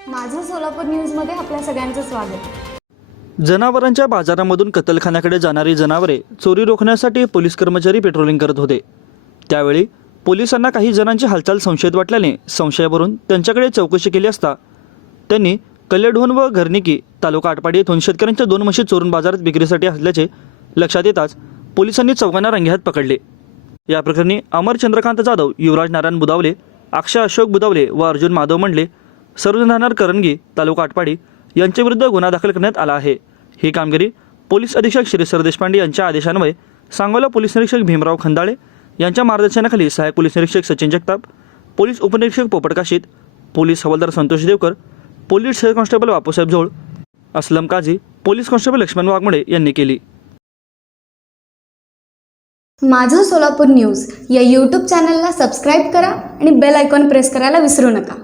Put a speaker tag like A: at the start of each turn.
A: सोलापूर न्यूजमध्ये आपल्या सगळ्यांचं स्वागत.
B: जनावरांच्या बाजारामधून कत्तलखान्याकडे जाणारी जनावरे चोरी रोखण्यासाठी पोलीस कर्मचारी पेट्रोलिंग करत होते. त्यावेळी पोलिसांना काही जणांची हालचाल संशयित वाटल्याने संशयावरून त्यांच्याकडे चौकशी केली असता त्यांनी कल्लेढोण व घरनिकी तालुका आटपाडी येथून शेतकऱ्यांच्या दोन म्हशी चोरून बाजारात विक्रीसाठी असल्याचे लक्षात येताच पोलिसांनी चौघांना रंगेहात पकडले. या प्रकरणी अमर चंद्रकांत जाधव युवराज नारायण बुदावले अक्षय अशोक बुदावले व अर्जुन माधव मंडले सर्वजनार करंगी तालुका आटपाडी यांच्याविरुद्ध गुन्हा दाखल करण्यात आला आहे. ही कामगिरी पोलीस अधीक्षक श्रीसर देशपांडे यांच्या आदेशान्वये सांगोला पोलीस निरीक्षक भीमराव खंदाळे यांच्या मार्गदर्शनाखाली सहाय्यक पोलीस निरीक्षक सचिन जगताप पोलीस उपनिरीक्षक पोपट काशीत पोलीस हवालदार Santosh Devkar police head constable Bapusaheb Zol Aslam Kazi police constable Laxman Waghmode यांनी केली.
A: माझं सोलापूर न्यूज या यूट्यूब चॅनलला सबस्क्राईब करा आणि बेल आयकॉन प्रेस करायला विसरू नका.